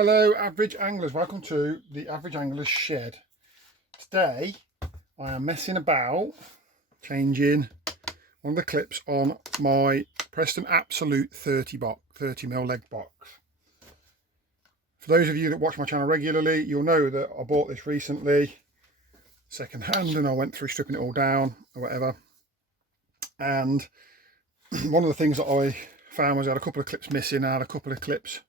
Hello average anglers, welcome to the Average Angler's Shed. Today I am messing about changing one of the clips on my Preston Absolute 30mm leg box. For those of you that watch my channel regularly, you'll know that I bought this recently second hand and I went through stripping it all down or whatever, and one of the things that I found was I had a couple of clips missing. I had a couple of clips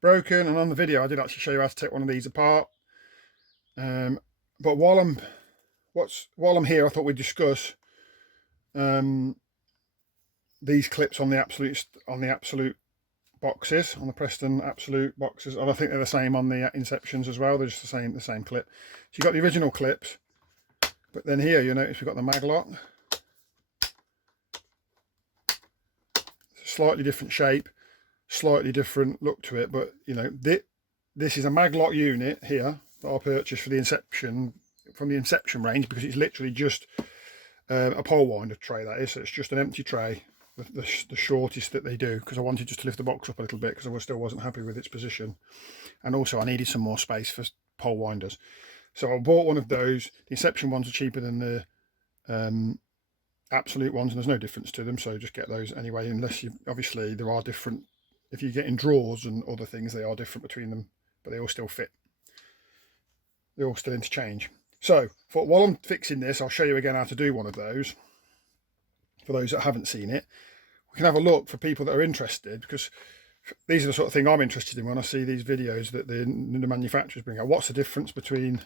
broken, and on the video I did actually show you how to take one of these apart. But while I'm here, I thought we'd discuss these clips on the Absolute boxes, on the Preston Absolute boxes, and I think they're the same on the Inceptions as well. They're just the same clip. So you've got the original clips, but then here you notice we've got the Maglok. Slightly different shape, slightly different look to it, but you know, this is a Maglok unit here that I purchased for the Inception, from the Inception range, because it's literally just a pole winder tray, that is. So it's just an empty tray, the shortest that they do, because I wanted just to lift the box up a little bit because I still wasn't happy with its position, and also I needed some more space for pole winders. So I bought one of those. The Inception ones are cheaper than the Absolute ones, and there's no difference to them, so just get those anyway, unless you, obviously there are different, if you get in drawers and other things, they are different between them, but they all still fit, they all still interchange. So while I'm fixing this, I'll show you again how to do one of those for those that haven't seen it. We can have a look for people that are interested, because these are the sort of thing I'm interested in when I see these videos that the manufacturers bring out. What's the difference between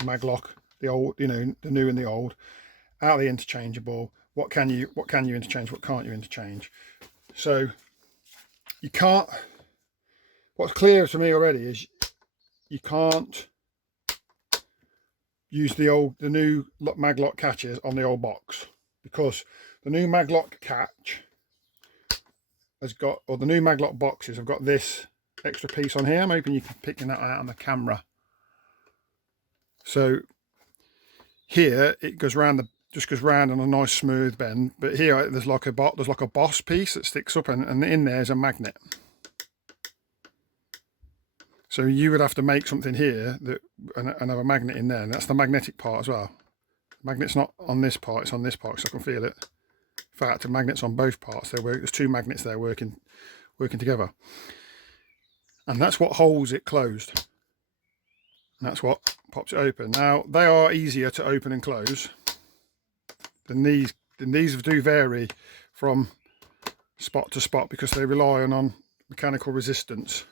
Maglok, the old, you know, the new and the old? Are they interchangeable? What can you interchange? What can't you interchange? So you can't. What's clear to me already is you can't use the new Maglok catches on the old box, because the new Maglok catch has got, or the new Maglok boxes have got this extra piece on here. I'm hoping you can pick that out on the camera. So here it goes round just goes round on a nice smooth bend, but here there's like a boss piece that sticks up, and in there is a magnet. So you would have to make something here that and have a magnet in there, and that's the magnetic part as well. The magnet's not on this part, it's on this part, so I can feel it. In fact, the magnet's on both parts. There's two magnets there working together, and that's what holds it closed. And that's what pops it open. Now they are easier to open and close than these. These do vary from spot to spot because they rely on mechanical resistance,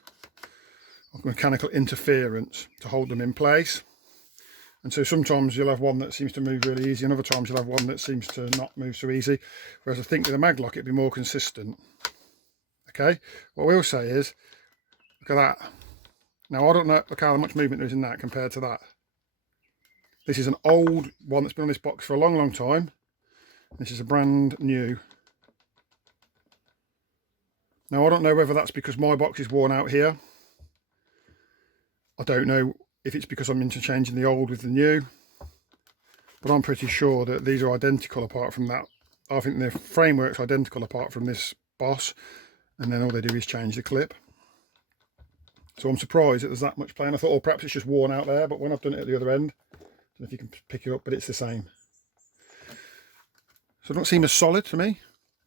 or mechanical interference to hold them in place. And so sometimes you'll have one that seems to move really easy, and other times you'll have one that seems to not move so easy. Whereas I think with a Maglok it'd be more consistent. Okay, what we'll say is, look at that. Now I don't know, look how much movement there is in that compared to that. This is an old one that's been on this box for a long time. This is a brand new. Now I don't know whether that's because my box is worn out here. I don't know if it's because I'm interchanging the old with the new, but I'm pretty sure that these are identical apart from that. I think the framework's identical apart from this boss, and then all they do is change the clip. So I'm surprised that there's that much playing. I thought, oh, perhaps it's just worn out there, but when I've done it at the other end, I don't know if you can pick it up, but it's the same. So it don't seem as solid to me.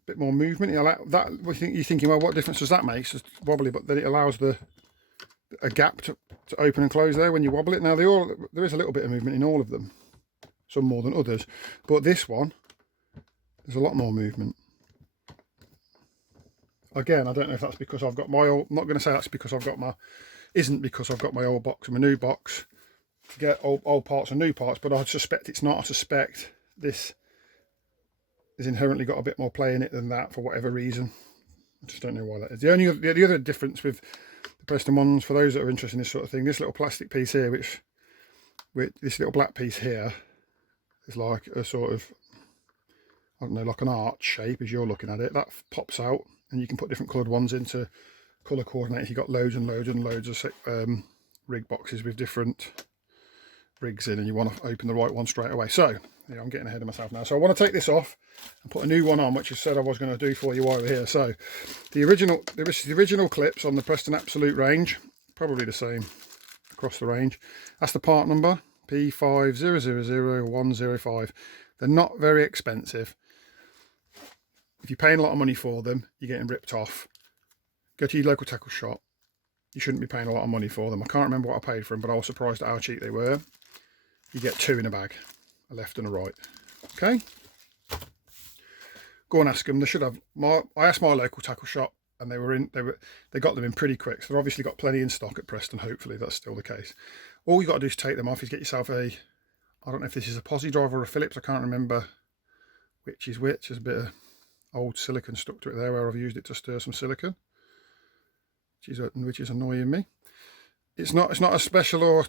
A bit more movement. You know, like that, you're thinking, well, what difference does that make? It's just wobbly, but then it allows a gap to open and close there when you wobble it. Now there is a little bit of movement in all of them, some more than others, but this one, there's a lot more movement. Again, I don't know if that's because I've got my old, I'm not going to say that's because I've got my, isn't because I've got my old box and my new box to get old parts and new parts, but I suspect it's not. I suspect this has inherently got a bit more play in it than that for whatever reason. I just don't know why that is. The other difference with the Preston ones, for those that are interested in this sort of thing, this little plastic piece here, which this little black piece here is like a sort of, I don't know, like an arch shape as you're looking at it. That pops out, and you can put different coloured ones into colour coordinate if you've got loads and loads and loads of rig boxes with different rigs in, and you want to open the right one straight away. So yeah, I'm getting ahead of myself now. So I want to take this off and put a new one on, which I said I was going to do for you while we're here. So the original clips on the Preston Absolute range probably the same across the range. That's the part number, P5000105. They're not very expensive. If you're paying a lot of money for them, you're getting ripped off. Go to your local tackle shop. You shouldn't be paying a lot of money for them. I can't remember what I paid for them, but I was surprised at how cheap they were. You get 2 in a bag, a left and a right. Okay? Go and ask them. They should have more. I asked my local tackle shop, and they got them in pretty quick. So they've obviously got plenty in stock at Preston. Hopefully that's still the case. All you got to do is take them off. Is get yourself a, I don't know if this is a posi driver or a Phillips. I can't remember which is which. There's a bit of old silicone stuck to it there where I've used it to stir some silicone, which is annoying me. It's not a special or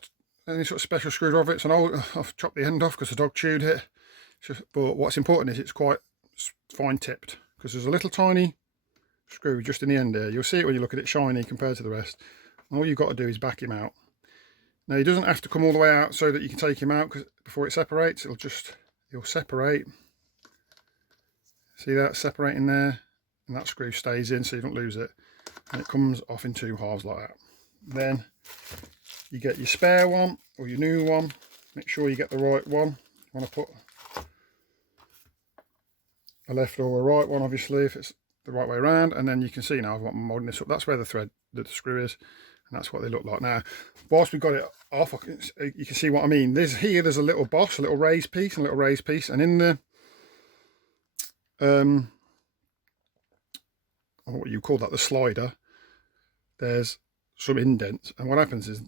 any sort of special screwdriver. It's an old. I've chopped the end off because the dog chewed it. But what's important is it's quite fine tipped, because there's a little tiny screw just in the end there. You'll see it when you look at it, shiny compared to the rest. And all you've got to do is back him out. Now he doesn't have to come all the way out so that you can take him out, because before it separates, he'll separate. See that separating there, and that screw stays in so you don't lose it, and it comes off in 2 halves like that. Then you get your spare one or your new one. Make sure you get the right one. You want to put a left or a right one, obviously, if it's the right way around. And then you can see now I've got molding this up. That's where the screw is, and that's what they look like. Now whilst we've got it off, you can see what I mean. There's a little boss, a little raised piece and a little raised piece, and in the what you call that, the slider, there's some indents, and what happens is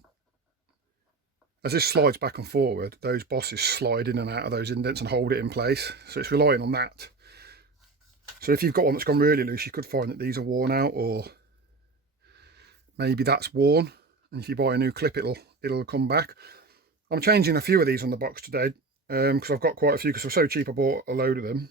as this slides back and forward, those bosses slide in and out of those indents and hold it in place. So it's relying on that. So if you've got one that's gone really loose, you could find that these are worn out, or maybe that's worn, and if you buy a new clip it'll come back. I'm changing a few of these on the box today, because I've got quite a few, because they're so cheap I bought a load of them.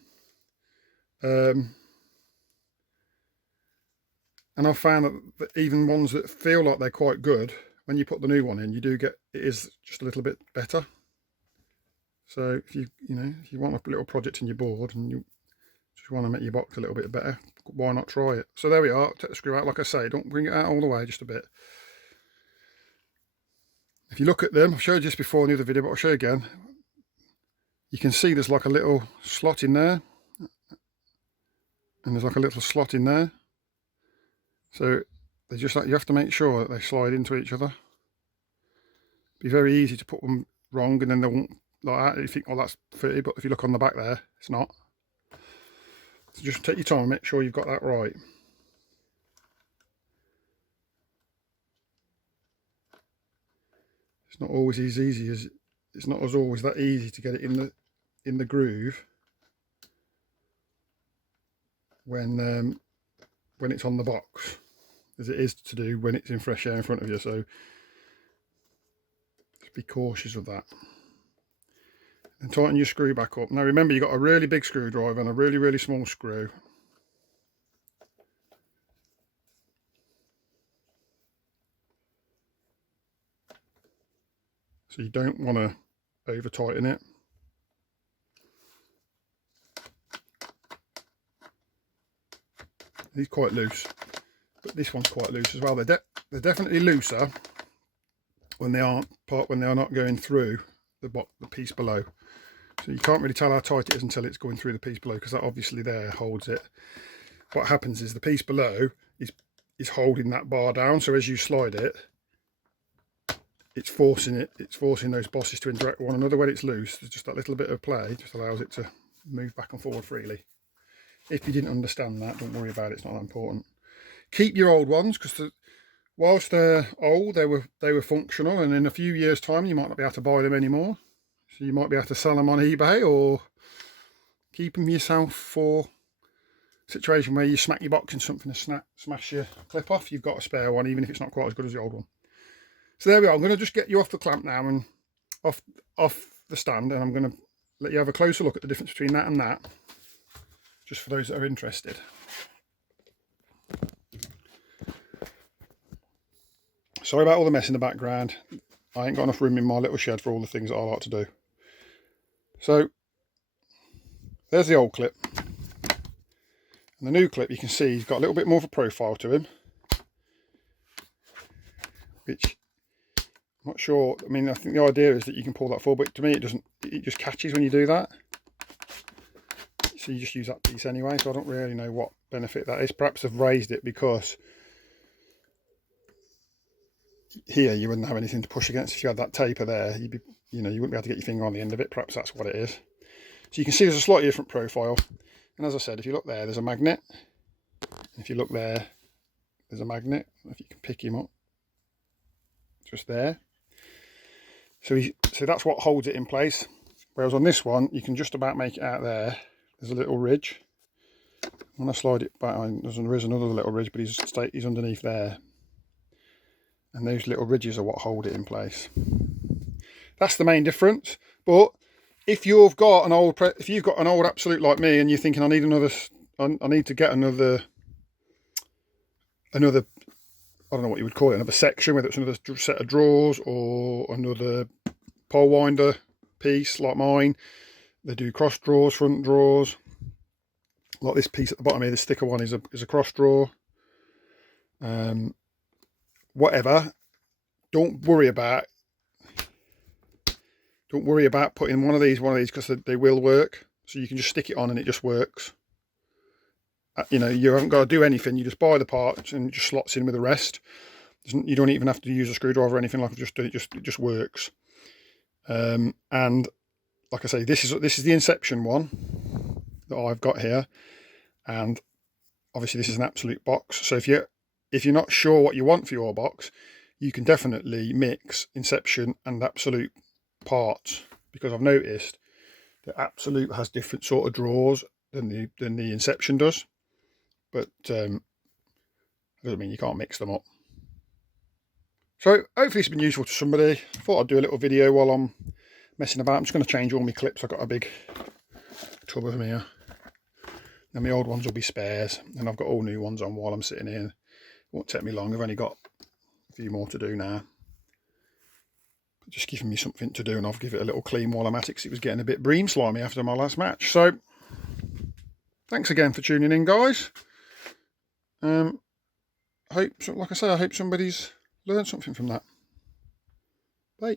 And I've found that even ones that feel like they're quite good, when you put the new one in, you do get, it is just a little bit better. So if you want a little project in your board and you just want to make your box a little bit better, why not try it? So there we are. Take the screw out. Like I say, don't bring it out all the way, just a bit. If you look at them, I've showed you this before in the other video, but I'll show you again. You can see there's like a little slot in there, and there's like a little slot in there. So they just like, you have to make sure that they slide into each other. Be very easy to put them wrong, and then they won't, like that. You think, oh, that's fitted, but if you look on the back there, it's not. So just take your time and make sure you've got that right. It's not always as easy as, it's not as always that easy to get it in the groove when it's on the box, as it is to do when it's in fresh air in front of you. So just be cautious of that. And tighten your screw back up. Now remember, you've got a really big screwdriver and a really, really small screw. So you don't want to over tighten it. He's quite loose, but this one's quite loose as well. They're definitely looser when they are not going through the piece below. So you can't really tell how tight it is until it's going through the piece below, because that obviously there holds it. What happens is the piece below is holding that bar down. So as you slide it, it's forcing those bosses to interact with one another. When it's loose, there's just that little bit of play just allows it to move back and forward freely. If you didn't understand that, don't worry about it, it's not that important. Keep your old ones, because whilst they're old, they were functional, and in a few years' time you might not be able to buy them anymore. So you might be able to sell them on eBay, or keep them yourself for a situation where you smack your box in something to smash your clip off. You've got a spare one, even if it's not quite as good as the old one. So there we are. I'm going to just get you off the clamp now and off the stand, and I'm going to let you have a closer look at the difference between that and that, just for those that are interested. Sorry about all the mess in the background. I ain't got enough room in my little shed for all the things that I like to do. So there's the old clip, and the new clip, you can see he's got a little bit more of a profile to him. which I'm not sure. I mean, I think the idea is that you can pull that forward, but to me it doesn't. It just catches when you do that. So you just use that piece anyway, so I don't really know what benefit that is. Perhaps I've raised it because here you wouldn't have anything to push against. If you had that taper there, you'd be, you know, you wouldn't be able to get your finger on the end of it. Perhaps that's what it is. So you can see there's a slightly different profile. And as I said, if you look there, there's a magnet. If you look there, there's a magnet. If you can pick him up, just there. So that's what holds it in place. Whereas on this one, you can just about make it out there. There's a little ridge. When I slide it back, there is another little ridge, but he's underneath there. And those little ridges are what hold it in place. That's the main difference. But if you've got an old Absolute like me, and you're thinking, I need to get another, I don't know what you would call it, another section, whether it's another set of drawers or another pole winder piece like mine. They do cross drawers, front drawers. Like this piece at the bottom here, this thicker one is a cross drawer. Whatever. Don't worry about putting one of these because they will work. So you can just stick it on and it just works. You know, you haven't got to do anything. You just buy the parts and it just slots in with the rest. You don't even have to use a screwdriver or anything like that. It just works. And like I say, this is the Inception one that I've got here, and obviously this is an Absolute box. So if you're not sure what you want for your box, you can definitely mix Inception and Absolute parts, because I've noticed that Absolute has different sort of drawers than the Inception does, but it doesn't mean you can't mix them up. So hopefully it's been useful to somebody. I thought I'd do a little video while I'm messing about. I'm just going to change all my clips. I've got a big tub of them here, and my old ones will be spares, and I've got all new ones on while I'm sitting here. It won't take me long. I've only got a few more to do now. But just giving me something to do, and I'll give it a little clean while I'm at it, because it was getting a bit bream slimy after my last match. So thanks again for tuning in, guys. Like I say, I hope somebody's learned something from that. Bye.